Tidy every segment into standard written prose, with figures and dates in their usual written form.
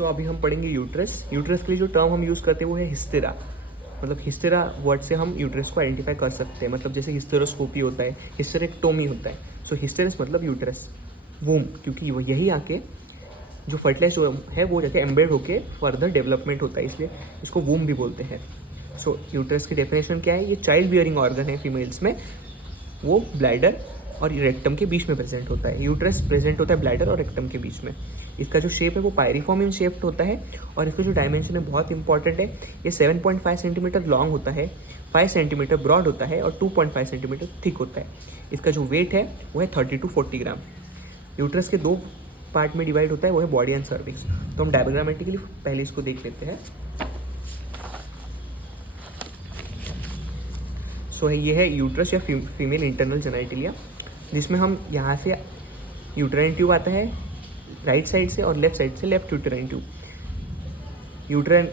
सो अभी हम पढ़ेंगे यूट्रस। यूट्रस के लिए जो टर्म हम यूज़ करते हैं वो है हिस्टेरा। मतलब हिस्टेरा वर्ड से हम यूट्रस को आइडेंटिफाई कर सकते हैं। मतलब जैसे हिस्टेरोस्कोपी होता है, हिस्टेरेक्टोमी होता है। सो हिस्टेरस मतलब यूट्रस, वूम, क्योंकि वो यही आके जो फर्टिलाइज है वो जाके एम्बेड होके फर्दर डेवलपमेंट होता है, इसलिए इसको वूम भी बोलते हैं। सो यूट्रस की डेफिनेशन क्या है? ये चाइल्ड बियरिंग ऑर्गन है फीमेल्स में, वो ब्लैडर और रेक्टम के बीच में प्रेजेंट होता है। यूट्रस प्रेजेंट होता है ब्लैडर और रेक्टम के बीच में। इसका जो शेप है वो पायरिफॉर्म इन शेप्ड होता है और इसका जो डायमेंशन है बहुत इंपॉर्टेंट है। ये 7.5 सेंटीमीटर लॉन्ग होता है, 5 सेंटीमीटर ब्रॉड होता है और 2.5 सेंटीमीटर थिक होता है। इसका जो वेट है वो है 30 to 40 ग्राम। यूट्रस के 2 पार्ट में डिवाइड होता है, वो है बॉडी एंड सर्विक्स। तो हम डायग्रामेटिकली पहले इसको देख लेते हैं। सो ये है यूट्रस या फीमेल इंटरनल जेनिटलिया, जिसमें हम यहाँ से यूट्राइन ट्यूब आता है राइट साइड से और लेफ्ट साइड से लेफ्ट यूट्राइन ट्यूब। यूट्राइन,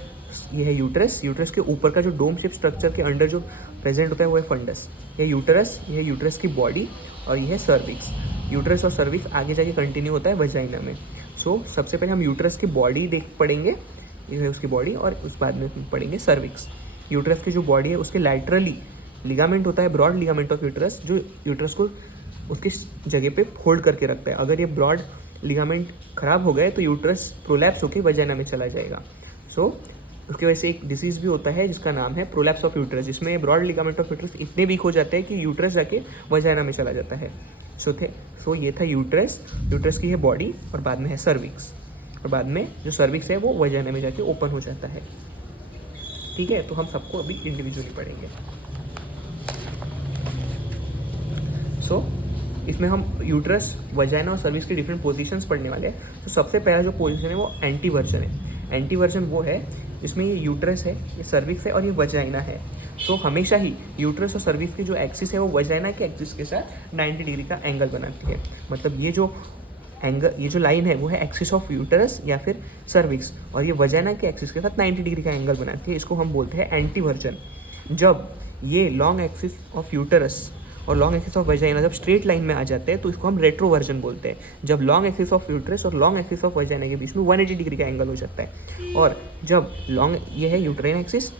ये है यूट्रस। यूट्रस के ऊपर का जो डोम शेप स्ट्रक्चर के अंडर जो प्रेजेंट होता है वो है फंडस। ये यूट्रस, ये यूट्रस की बॉडी और ये है सर्विक्स। यूट्रस और सर्विक्स आगे जाके कंटिन्यू होता है वजाइना में। सो सबसे पहले हम यूट्रस की बॉडी देख पढ़ेंगे, ये है उसकी बॉडी, और उस बाद में पढ़ेंगे सर्विक्स। यूट्रस की जो बॉडी है उसके लैटरली लिगामेंट होता है, ब्रॉड लिगामेंट ऑफ यूट्रस, जो यूट्रस को उसकी जगह पे होल्ड करके रखता है। अगर ये ब्रॉड लिगामेंट खराब हो गए तो यूट्रस प्रोलैप्स होकर वजाइना में चला जाएगा। सो उसकी वजह से एक डिसीज़ भी होता है जिसका नाम है प्रोलैप्स ऑफ यूट्रस, जिसमें ब्रॉड लिगामेंट ऑफ यूट्रस इतने वीक हो जाते हैं कि यूट्रस जाके वजाइना में चला जाता है। सो ये था यूट्रस। यूट्रस की है बॉडी और बाद में है सर्विक्स, और बाद में जो सर्विक्स है वो वजाइना में जाके ओपन हो जाता है। ठीक है, तो हम सबको अभी इंडिविजुअली पढ़ेंगे। सो इसमें हम यूट्रस, वजाइना और सर्विक्स की डिफरेंट पोजीशंस पढ़ने वाले हैं। तो सबसे पहला जो पोजीशन है वो एंटीवर्जन है। एंटीवर्जन वो है जिसमें ये यूट्रस है, ये सर्विक्स है और ये वजाइना है। तो हमेशा ही यूट्रस और सर्विक्स की जो एक्सिस है वो वजाइना के एक्सिस के साथ 90 डिग्री का एंगल बनाती है। मतलब ये जो एंगल, ये जो लाइन है वो है एक्सिस ऑफ यूट्रस या फिर सर्विक्स, और ये वजाइना के एक्सिस के साथ 90 डिग्री का एंगल बनाती है। इसको हम बोलते हैं एंटीवर्जन। जब ये लॉन्ग एक्सिस ऑफ यूट्रस और लॉन्ग एक्सिस ऑफ वजाइना जब स्ट्रेट लाइन में आ जाते हैं तो इसको हम रेट्रोवर्जन बोलते हैं। जब लॉन्ग एक्सिस ऑफ यूट्रस और लॉन्ग एक्सिस ऑफ वजाइना के बीच में 180 डिग्री का एंगल हो जाता है, और जब लॉन्ग, ये है यूट्राइन एक्सिस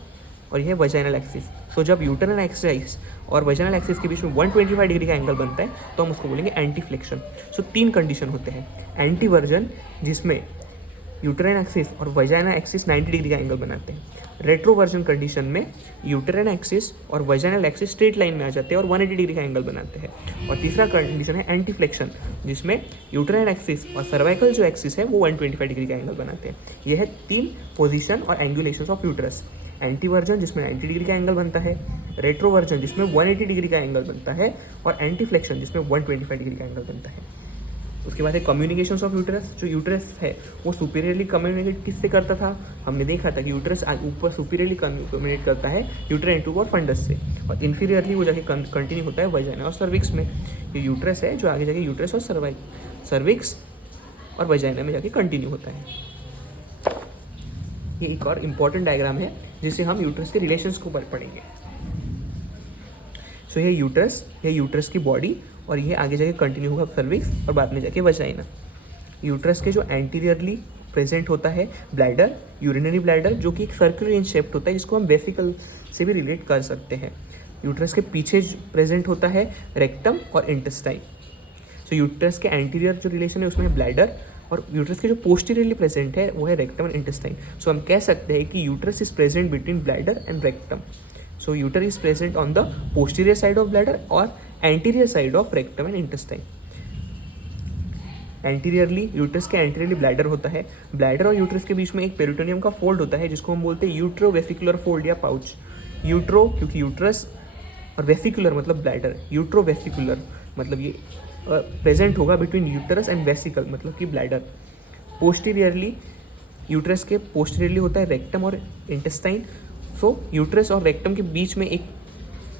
और ये है वजाइनल एक्सिस। सो जब यूट्रनल एक्सिस और वजाइनल एक्सिस के बीच में 125 डिग्री का एंगल बनता है तो हम उसको बोलेंगे एंटीफ्लेक्शन। सो 3 कंडीशन होते हैं। एंटीवर्जन जिसमें यूट्राइन एक्सिस और वजाइना एक्सिस 90 डिग्री का एंगल बनाते हैं। रेट्रोवर्जन कंडीशन में यूट्राइन एक्सिस और वजाइनल एक्सिस स्ट्रेट लाइन में आ जाते हैं और 180 डिग्री का एंगल बनाते हैं। और तीसरा कंडीशन है एंटीफ्लेक्शन, जिसमें यूट्राइन एक्सिस और सर्वाइकल जो एक्सिस है वो 125 डिग्री का एंगल बनाते हैं। यह है 3 पोजीशन और एंगुलेशन ऑफ यूट्रस। एंटीवर्जन जिसमें 90 डिग्री का एंगल बनता है, रेट्रोवर्जन जिसमें 180 डिग्री का एंगल बनता है, और एंटीफ्लेक्शन जिसमें 125 डिग्री का एंगल बनता है। उसके बाद है कम्युनिकेशंस ऑफ यूट्रस। जो यूट्रस है वो सुपीरियरली कम्युनिकेट किससे करता था? हमने देखा था कि यूट्रस ऊपर सुपीरियरली कम्युनिकेट करता है यूट्राइन ट्यूब और फंडस से, और इन्फीरियरली वो जाके कंटिन्यू होता है वजाइना और सर्विक्स में। ये यूट्रस है जो आगे जाके यूट्रस और सर्विक्स और वजाइना में जाके कंटिन्यू होता है। ये एक और इम्पॉर्टेंट डायग्राम है जिसे हम यूट्रस के रिलेशंस को पढ़ेंगे। सो ये यूट्रस की बॉडी, और ये आगे जाके कंटिन्यू होगा सर्विक्स और बाद में जाके वजाइना। यूट्रस के जो एंटीरियरली प्रेजेंट होता है ब्लैडर, यूरिनरी ब्लैडर, जो कि एक सर्कुलर इन शेप्ड होता है, जिसको हम वेसिकल से भी रिलेट कर सकते हैं। यूट्रस के पीछे प्रेजेंट होता है रेक्टम और इंटेस्टाइन। सो यूट्रस के एंटीरियर जो रिलेशन है उसमें ब्लैडर, और यूट्रस के जो पोस्टीरियरली प्रेजेंट है वो है रेक्टम एंड इंटेस्टाइन। सो हम कह सकते हैं कि uterus is present between bladder and rectum. So uterus is present on the posterior side of bladder or anterior side of rectum and intestine. Anteriorly, uterus के anteriorly bladder होता है। Bladder और uterus के बीच में एक पेरिटोनियम का fold होता है जिसको हम बोलते हैं यूट्रोवेसिकुलर फोल्ड या पाउच। यूट्रो क्योंकि यूट्रस, और वेसिकुलर मतलब ब्लैडर। यूट्रोवेसिकुलर मतलब ये प्रेजेंट होगा बिटवीन यूट्रस एंड वेसिकल मतलब कि ब्लैडर। पोस्टीरियरली, यूट्रस के पोस्टीरियरली होता है रेक्टम और इंटेस्टाइन। सो यूट्रस और रेक्टम के बीच में एक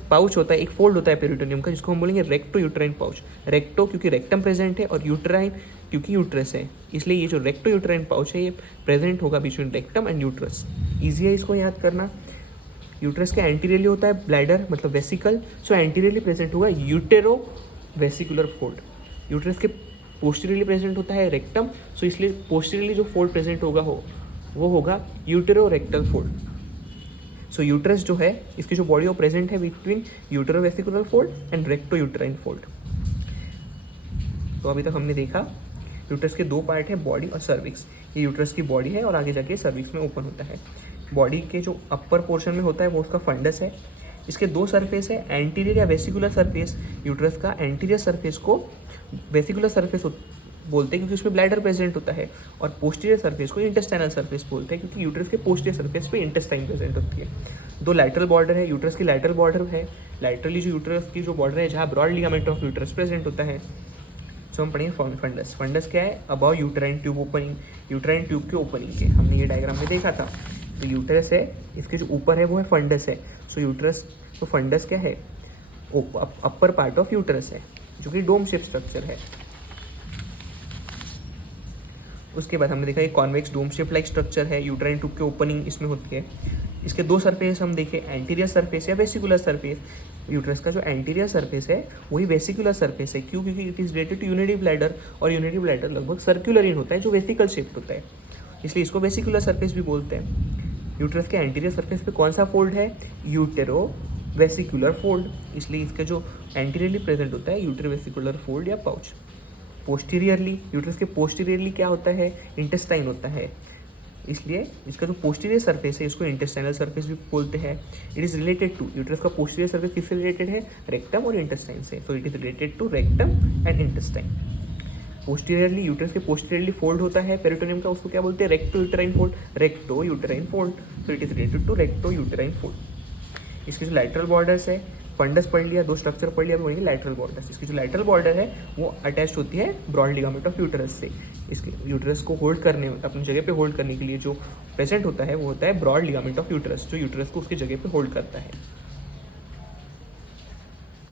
पाउच होता है, एक फोल्ड होता है पेरिटोनियम का, जिसको हम बोलेंगे रेक्टो यूट्राइन पाउच। रेक्टो क्योंकि रेक्टम प्रेजेंट है और यूट्राइन क्योंकि यूट्रस है, इसलिए ये जो रेक्टो यूट्राइन पाउच है ये प्रेजेंट होगा between rectum and uterus. Easy है इसको याद करना। यूट्रस के एंटीरियरली होता है ब्लैडर मतलब वेसिकल, सो एंटीरियरली प्रेजेंट होगा यूटेरो वेसिकुलर फोल्ड। यूट्रस के पोस्टीरियरली प्रेजेंट होता है रेक्टम, सो इसलिए पोस्टीरियरली जो फोल्ड प्रेजेंट होगा वो होगा यूटेरोरेक्टल फोल्ड। सो यूट्रस जो है इसकी जो बॉडी वो प्रेजेंट है between uterovesical fold and recto uterine fold. तो अभी तक हमने देखा यूट्रस के दो पार्ट है, बॉडी और सर्विक्स। ये यूट्रस की बॉडी है और आगे जाके सर्विक्स में ओपन होता है। बॉडी के जो अपर पोर्शन में होता है वो उसका फंडस है। इसके दो सरफेस है, एंटीरियर या वेसिकुलर सरफेस। यूट्रस का एंटीरियर सरफेस को वेसिकुलर सरफेस बोलते हैं क्योंकि उसमें ब्लैडर प्रेजेंट होता है, और पोस्टीरियर सरफेस को इंटेस्टाइनल सरफेस बोलते हैं क्योंकि यूट्रस के पोस्टीरियर सरफेस पे इंटेस्टाइन प्रेजेंट होती है। दो लैटरल बॉर्डर है, यूट्रस की लैटरल बॉर्डर है। लैटरली जो यूट्रस की जो बॉर्डर है जहाँ broad ligament of uterus present होता है। सो हम पढ़ेंगे फंडस। फंडस क्या है? About uterine tube opening, uterine tube के ओपनिंग के हमने ये डायग्राम में देखा था। तो यूट्रस है, इसके जो ऊपर है वो है फंडस है। सो यूट्रस, तो फंडस क्या है? अपर पार्ट ऑफ यूट्रस है जो कि डोम शेप स्ट्रक्चर है। उसके बाद हमने देखा एक convex dome shape like structure है, यूटेराइन ट्यूब के ओपनिंग इसमें होती है। इसके दो सरफेस हम देखें, एंटीरियर सरफेस या वेसिकुलर सरफेस। यूट्रस का जो एंटीरियर सरफेस है वही वेसिकुलर सरफेस है। क्यों? क्योंकि इट इज रिलेटेड टू यूनिटी ब्लैडर, और यूनिटी ब्लैडर लगभग सर्कुलर इन होता है जो वेसिकल शेप्ड होता है, इसलिए इसको वेसिकुलर सरफेस भी बोलते हैं। यूट्रस के एंटीरियर सरफेस पे कौन सा फोल्ड है? यूटेरो वेसिकुलर फोल्ड, इसलिए इसका जो एंटीरियरली प्रेजेंट होता है यूटेरो वेसिकुलर फोल्ड या पाउच। पोस्टीरियरली, यूट्रस के पोस्टीरियरली क्या होता है? इंटेस्टाइन होता है, इसलिए इसका जो पोस्टीरियर सरफेस है इसको इंटेस्टाइनल सरफेस भी बोलते हैं। It is related to, uterus का पोस्टीरियर सरफेस किससे रिलेटेड है? रेक्टम और इंटेस्टाइन से। So it is related to rectum and intestine. Posteriorly, uterus के पोस्टीरियरली फोल्ड होता है पेरिटोनियम का, उसको क्या बोलते हैं? Recto uterine fold, recto uterine fold. So it is related to recto uterine fold. इसके जो लैटरल बॉर्डर्स है, फंडस पढ़ लिया, दो स्ट्रक्चर पढ़ लिया, पढ़ेंगे लैटरल बॉर्डर्स। इसकी जो लैटरल बॉर्डर है वो अटैच होती है ब्रॉड लिगामेंट ऑफ यूटेरस से। इसके यूटेरस को होल्ड करने, अपनी जगह पे होल्ड करने के लिए जो प्रेजेंट होता है वो होता है ब्रॉड लिगामेंट ऑफ यूटेरस, जो यूटेरस को उसकी जगह पे होल्ड करता है।